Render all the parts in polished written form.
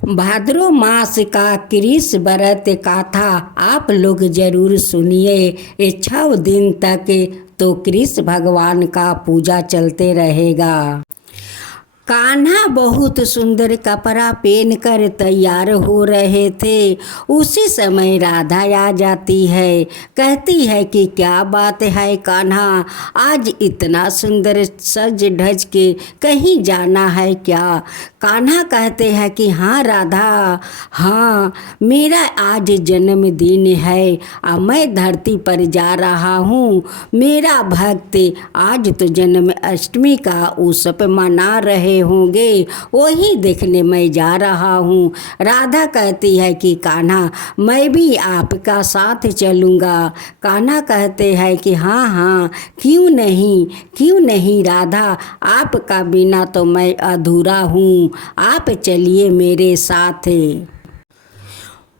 भाद्रो मास का कृष व्रत गाथा आप लोग जरूर सुनिए। ये 6 दिन तक तो कृष्ण भगवान का पूजा चलते रहेगा। कान्हा बहुत सुंदर कपड़ा पहनकर तैयार हो रहे थे। उसी समय राधा आ जाती है, कहती है कि क्या बात है कान्हा, आज इतना सुंदर सज धज के कहीं जाना है क्या? कान्हा कहते हैं कि हाँ राधा, हाँ मेरा आज जन्मदिन है और मैं धरती पर जा रहा हूँ। मेरा भक्त आज तो जन्माष्टमी का उत्सव मना रहे होंगे, वही देखने मैं जा रहा हूँ। राधा कहती है कि कान्हा मैं भी आपका साथ चलूँगा। कान्हा कहते हैं कि हाँ हाँ क्यों नहीं राधा, आपका बिना तो मैं अधूरा हूँ, आप चलिए मेरे साथ।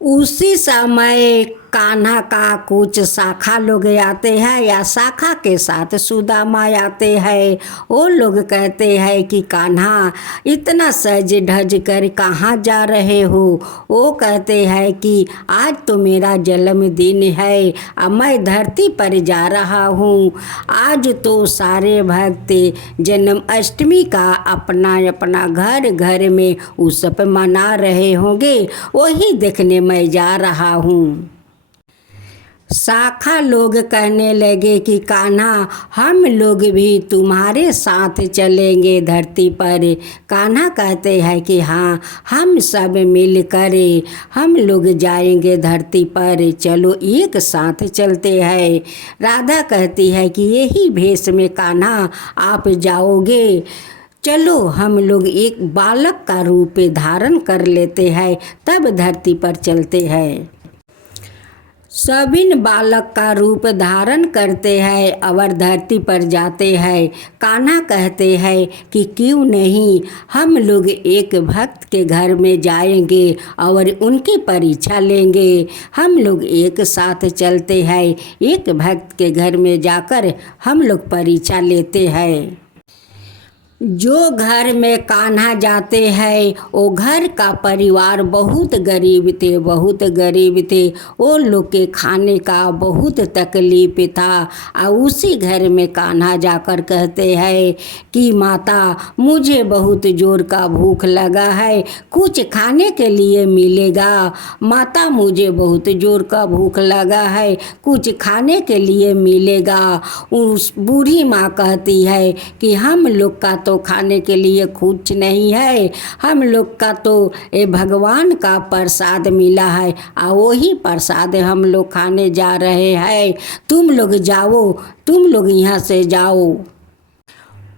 उसी समय कान्हा का कुछ शाखा लोग आते हैं या शाखा के साथ सुदामा आते हैं। वो लोग कहते हैं कि कान्हा इतना सज धज कर कहाँ जा रहे हो? वो कहते हैं कि आज तो मेरा जन्मदिन है और मैं धरती पर जा रहा हूँ। आज तो सारे भक्त जन्माष्टमी का अपना अपना घर घर में उत्सव मना रहे होंगे, वही देखने मैं जा रहा हूँ। शाखा लोग कहने लगे कि कान्हा हम लोग भी तुम्हारे साथ चलेंगे धरती पर। कान्हा कहते हैं कि हाँ हम सब मिलकर हम लोग जाएंगे धरती पर, चलो एक साथ चलते हैं। राधा कहती है कि यही भेष में कान्हा आप जाओगे, चलो हम लोग एक बालक का रूप धारण कर लेते हैं, तब धरती पर चलते हैं। सभी बालक का रूप धारण करते हैं और धरती पर जाते हैं। कान्हा कहते हैं कि क्यों नहीं हम लोग एक भक्त के घर में जाएंगे और उनकी परीक्षा लेंगे। हम लोग एक साथ चलते हैं, एक भक्त के घर में जाकर हम लोग परीक्षा लेते हैं। जो घर में कान्हा जाते हैं वो घर का परिवार बहुत गरीब थे। वो लोग के खाने का बहुत तकलीफ था और उसी घर में कान्हा जाकर कहते हैं कि माता मुझे बहुत जोर का भूख लगा है, कुछ खाने के लिए मिलेगा? माता मुझे बहुत जोर का भूख लगा है, कुछ खाने के लिए मिलेगा? उस बूढ़ी माँ कहती है कि हम लोग का तो खाने के लिए कुछ नहीं है, हम लोग का तो ये भगवान का प्रसाद मिला है और वही प्रसाद हम लोग खाने जा रहे हैं। तुम लोग जाओ, तुम लोग यहाँ से जाओ।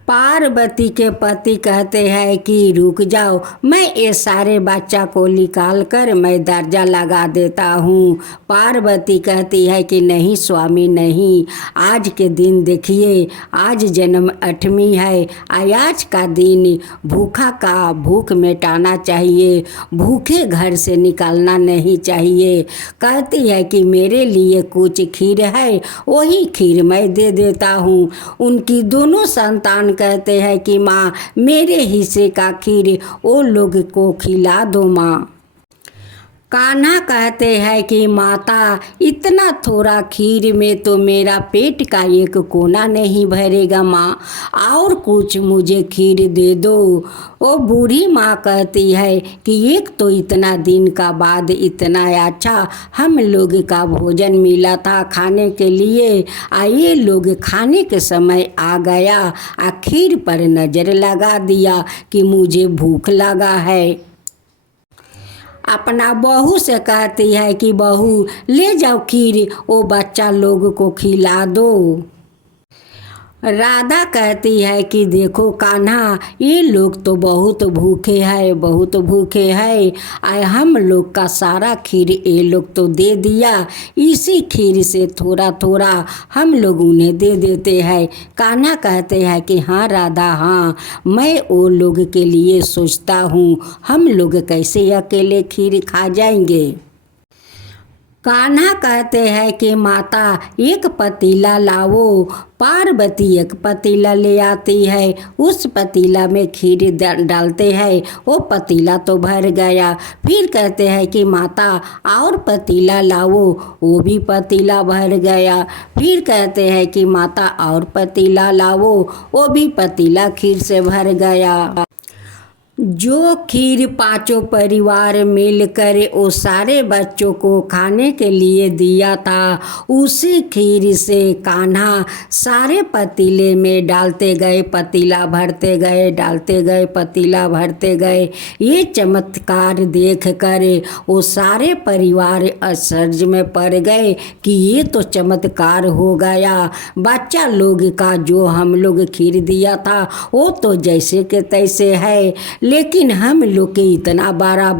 पार्वती के पति कहते हैं कि रुक जाओ, मैं ये सारे बच्चा को निकाल कर मैं दर्जा लगा देता हूँ। पार्वती कहती है कि नहीं स्वामी नहीं, आज के दिन देखिए, आज जन्माष्टमी है, आज का दिन भूखा का भूख मिटाना चाहिए, भूखे घर से निकालना नहीं चाहिए। कहती है कि मेरे लिए कुछ खीर है, वही खीर मैं दे देता हूँ। उनकी दोनों संतान कहते हैं कि माँ मेरे हिस्से का खीर वो लोग को खिला दो माँ। कान्हा कहते हैं कि माता इतना थोड़ा खीर में तो मेरा पेट का एक कोना नहीं भरेगा माँ, और कुछ मुझे खीर दे दो। वो बूढ़ी माँ कहती है कि एक तो इतना दिन का बाद इतना अच्छा हम लोग का भोजन मिला था खाने के लिए, ये लोग खाने के समय आ गया खीर पर नज़र लगा दिया कि मुझे भूख लगा है। अपना बहू से कहती है कि बहू ले जाओ खीर, वो बच्चा लोग को खिला दो। राधा कहती है कि देखो कान्हा ये लोग तो बहुत भूखे हैं, हम लोग का सारा खीर ये लोग तो दे दिया, इसी खीर से थोड़ा थोड़ा हम लोग उन्हें दे देते हैं। कान्हा कहते हैं कि हाँ राधा हाँ, मैं वो लोग के लिए सोचता हूँ, हम लोग कैसे अकेले खीर खा जाएंगे। कान्हा कहते हैं कि माता एक पतीला लाओ। पार्वती एक पतीला ले आती है, उस पतीला में खीर डालते हैं, वो पतीला तो भर गया। फिर कहते हैं कि माता और पतीला लाओ, वो भी पतीला भर गया। फिर कहते हैं कि माता और पतीला लाओ, वो भी पतीला खीर से भर गया। जो खीर पांचों परिवार मिलकर वो सारे बच्चों को खाने के लिए दिया था, उसी खीर से कान्हा सारे पतीले में डालते गए, पतीला भरते गए, डालते गए, पतीला भरते गए। ये चमत्कार देखकर वो सारे परिवार आश्चर्य में पड़ गए कि ये तो चमत्कार हो गया। बच्चा लोग का जो हम लोग खीर दिया था वो तो जैसे के तैसे है, लेकिन हम लोग के इतना बड़ा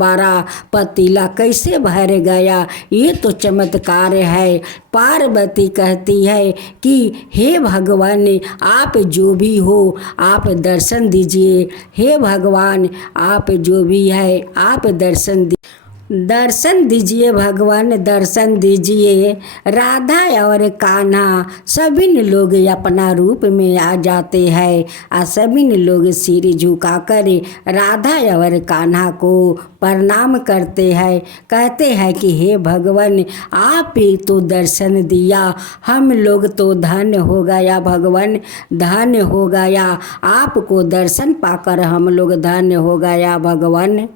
पतीला कैसे भर गया, ये तो चमत्कार है। पार्वती कहती है कि हे भगवान, आप जो भी हो आप दर्शन दीजिए। हे भगवान, आप जो भी है आप दर्शन दीजिए भगवान, दर्शन दीजिए। राधा और कान्हा सभी लोग अपना रूप में आ जाते हैं और सभी लोग सिर झुका कर राधा और कान्हा को प्रणाम करते हैं। कहते हैं कि हे भगवान, आप ही तो दर्शन दिया, हम लोग तो धन्य हो गया भगवान, धन्य हो गया। आपको दर्शन पाकर हम लोग धन्य हो गया भगवान।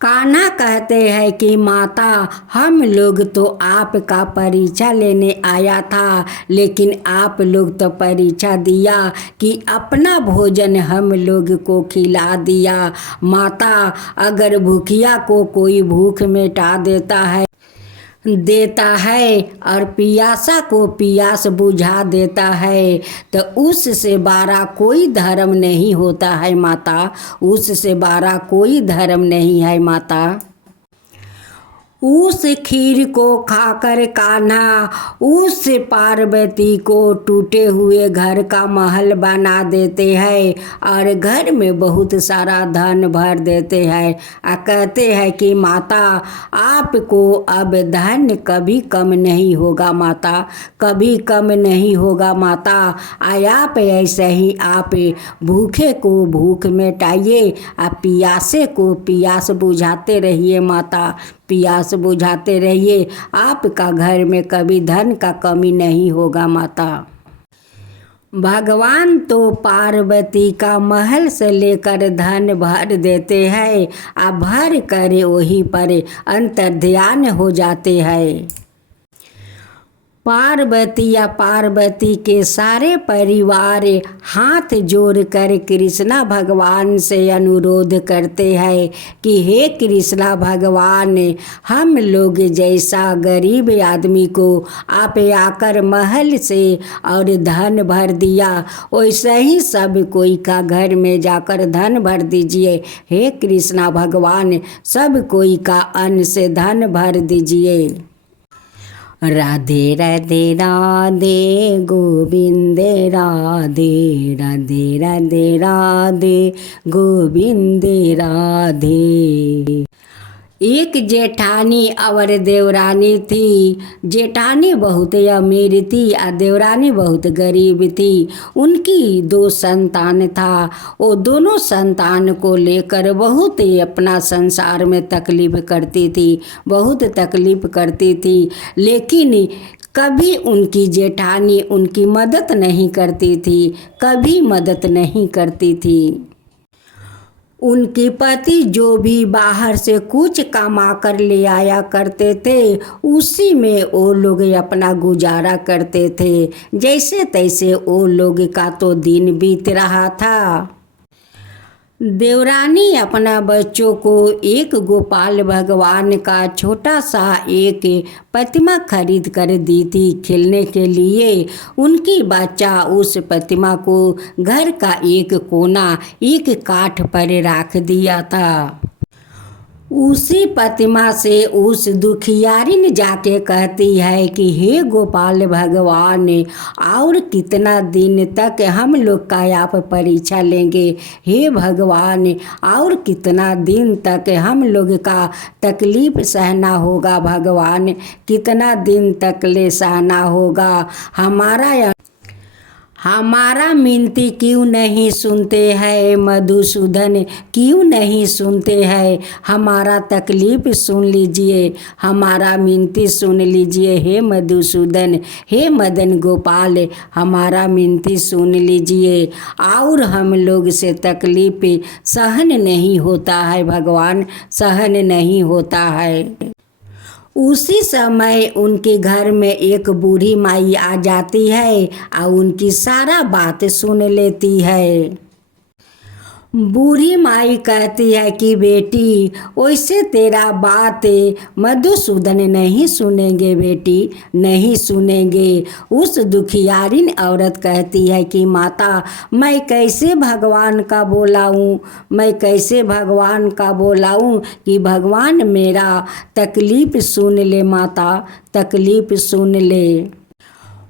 कान्हा कहते हैं कि माता, हम लोग तो आपका परीक्षा लेने आया था, लेकिन आप लोग तो परीक्षा दिया कि अपना भोजन हम लोग को खिला दिया। माता, अगर भूखिया को कोई भूख मिटा देता है और पियासा को पियास बुझा देता है, तो उससे बड़ा कोई धर्म नहीं होता है माता, उससे बड़ा कोई धर्म नहीं है माता। उस खीर को खाकर कान्हा उस पार्वती को टूटे हुए घर का महल बना देते हैं और घर में बहुत सारा धन भर देते हैं और कहते हैं कि माता, आपको अब धन कभी कम नहीं होगा माता, कभी कम नहीं होगा माता। आप ऐसे ही आप भूखे को भूख मिटाइए और पियासे को पियास बुझाते रहिए माता, पियास बुझाते रहिए। आपका घर में कभी धन का कमी नहीं होगा माता। भगवान तो पार्वती का महल से लेकर धन भर देते हैं और भर कर वहीं पर अंतर्ध्यान हो जाते हैं। पार्वती के सारे परिवार हाथ जोड़कर कृष्णा भगवान से अनुरोध करते हैं कि हे कृष्णा भगवान, हम लोग जैसा गरीब आदमी को आप आकर महल से और धन भर दिया, वैसे ही सब कोई का घर में जाकर धन भर दीजिए। हे कृष्णा भगवान, सब कोई का अन्न से धन भर दीजिए। राधे राधे राधे गोविंद राधे, राधे राधे राधे गोविंद राधे। एक जेठानी और देवरानी थी। जेठानी बहुत अमीर थी और देवरानी बहुत गरीब थी। उनकी 2 संतान था। वो दोनों संतान को लेकर बहुत ही अपना संसार में तकलीफ करती थी, बहुत तकलीफ करती थी, लेकिन कभी उनकी जेठानी उनकी मदद नहीं करती थी, कभी मदद नहीं करती थी। उनके पति जो भी बाहर से कुछ कमा कर ले आया करते थे, उसी में वो लोग अपना गुजारा करते थे। जैसे तैसे वो लोग का तो दिन बीत रहा था। देवरानी अपना बच्चों को एक गोपाल भगवान का छोटा सा एक प्रतिमा खरीद कर दी थी खेलने के लिए। उनकी बच्चा उस प्रतिमा को घर का एक कोना एक काठ पर रख दिया था। उसी प्रतिमा से उस दुखियारी ने जाके कहती है कि हे गोपाल भगवान, और कितना दिन तक हम लोग का आप परीक्षा लेंगे। हे भगवान, और कितना दिन तक हम लोग का तकलीफ सहना होगा भगवान, कितना दिन तक ले सहना होगा। हमारा मिनती क्यों नहीं सुनते हैं मधुसूदन, क्यों नहीं सुनते हैं। हमारा तकलीफ सुन लीजिए, हमारा मिनती सुन लीजिए हे मधुसूदन, हे मदन गोपाल, हमारा मिनती सुन लीजिए। और हम लोग से तकलीफ सहन नहीं होता है भगवान, सहन नहीं होता है। उसी समय उनके घर में एक बूढ़ी माई आ जाती है और उनकी सारा बात सुन लेती है। बूढ़ी माई कहती है कि बेटी, वैसे तेरा बात मधुसूदन नहीं सुनेंगे बेटी, नहीं सुनेंगे। उस दुखियारिन औरत कहती है कि माता, मैं कैसे भगवान का बोलाऊं, मैं कैसे भगवान का बोलाऊं कि भगवान मेरा तकलीफ सुन ले। माता, तकलीफ सुन ले।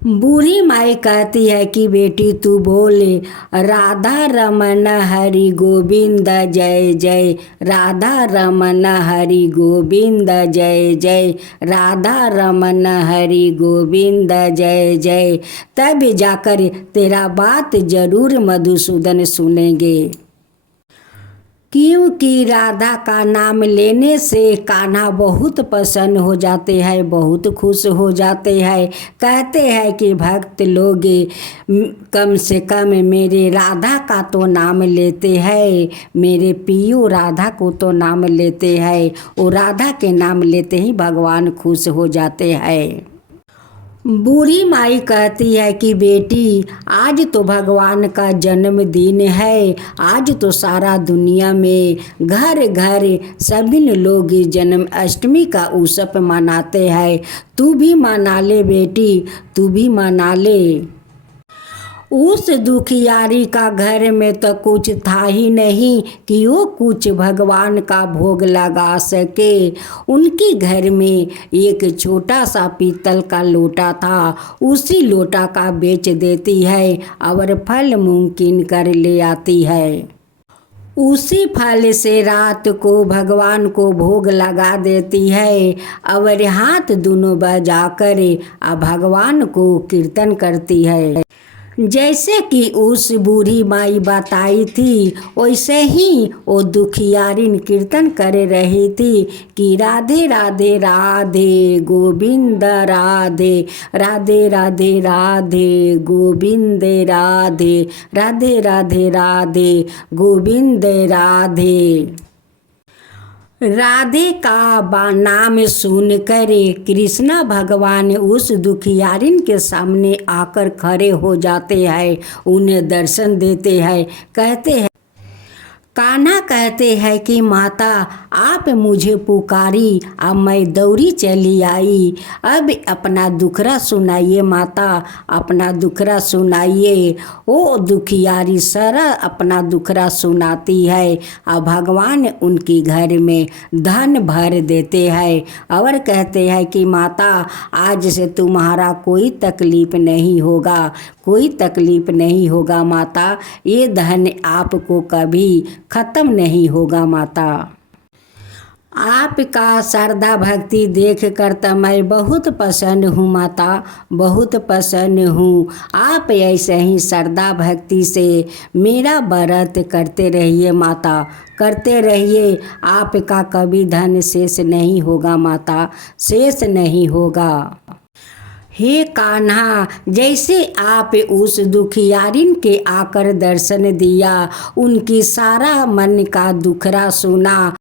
बूढ़ी माई कहती है कि बेटी तू बोले, राधा रमन हरि गोविंद जय जय, राधा रमन हरि गोविंद जय जय, राधा रमन हरि गोविंद जय जय। तब जाकर तेरा बात जरूर मधुसूदन सुनेंगे। क्योंकि राधा का नाम लेने से कान्हा बहुत प्रसन्न हो जाते हैं, बहुत खुश हो जाते हैं। कहते हैं कि भक्त लोग कम से कम मेरे राधा का तो नाम लेते हैं, मेरे पियो राधा को तो नाम लेते हैं। वो राधा के नाम लेते ही भगवान खुश हो जाते हैं। बूढ़ी माई कहती है कि बेटी, आज तो भगवान का जन्मदिन है, आज तो सारा दुनिया में घर घर सभी लोग जन्म अष्टमी का उत्सव मनाते हैं। तू भी मना ले बेटी, तू भी मना ले। उस दुखियारी का घर में तो कुछ था ही नहीं कि वो कुछ भगवान का भोग लगा सके। उनके घर में एक छोटा सा पीतल का लोटा था, उसी लोटा का बेच देती है और फल मूंग कीन कर ले आती है। उसी फल से रात को भगवान को भोग लगा देती है और हाथ दोनों बजाकर भगवान को कीर्तन करती है। जैसे कि उस बूढ़ी माई बताई थी, वैसे ही वो दुखियारिन कीर्तन कर रही थी कि राधे राधे राधे गोविंद राधे, राधे राधे राधे गोविंद राधे, राधे राधे राधे गोविंद राधे। राधे का नाम सुनकर कृष्णा भगवान उस दुखियारिन के सामने आकर खड़े हो जाते हैं, उन्हें दर्शन देते हैं। कहते हैं, कान्हा कहते हैं कि माता आप मुझे पुकारी, अब मैं दौड़ी चली आई। अब अपना दुखड़ा सुनाइए माता, अपना दुखड़ा सुनाइए। वो दुखियारी सारा अपना दुखड़ा सुनाती है और भगवान उनकी घर में धन भर देते हैं और कहते हैं कि माता आज से तुम्हारा कोई तकलीफ नहीं होगा, कोई तकलीफ नहीं होगा माता, ये धन आपको कभी खत्म नहीं होगा माता। आपका श्रद्धा भक्ति देख कर तो मैं बहुत प्रसन्न हूँ माता, बहुत प्रसन्न हूँ। आप ऐसे ही श्रद्धा भक्ति से मेरा व्रत करते रहिए माता, करते रहिए। आपका कभी धन शेष नहीं होगा माता, शेष नहीं होगा। हे कान्हा, जैसे आप उस दुखियारिन के आकर दर्शन दिया, उनकी सारा मन का दुखड़ा सुना,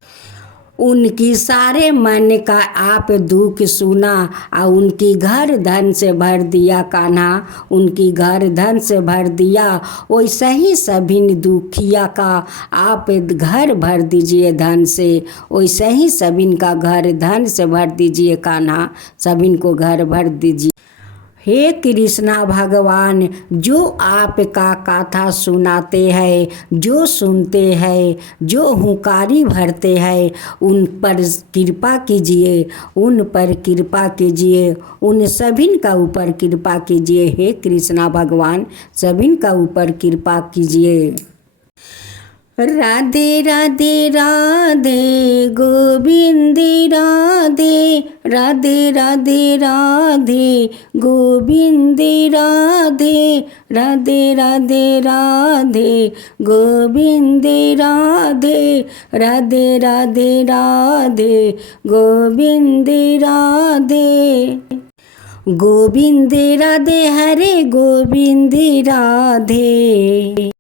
उनकी सारे मन का आप दुख सुना और उनकी घर धन से भर दिया कान्हा, उनकी घर धन से भर दिया। वैसे ही सभी दुखिया का आप घर भर दीजिए धन से, वैसे ही सभी का घर धन से भर दीजिए कान्हा, सभी को घर भर दीजिए। हे कृष्णा भगवान, जो आपका गाथा सुनाते हैं, जो सुनते हैं, जो हुंकारी भरते हैं, उन पर कृपा कीजिए, उन पर कृपा कीजिए, उन सभी का ऊपर कृपा कीजिए। हे कृष्णा भगवान, सभी का ऊपर कृपा कीजिए। राधे राधे राधे गोविंद राधे, राधे राधे राधे गोविंद राधे, राधे राधे राधे गोविंद राधे, राधे राधे राधे गोविंद राधे। गोविंद राधे हरे गोविंद राधे।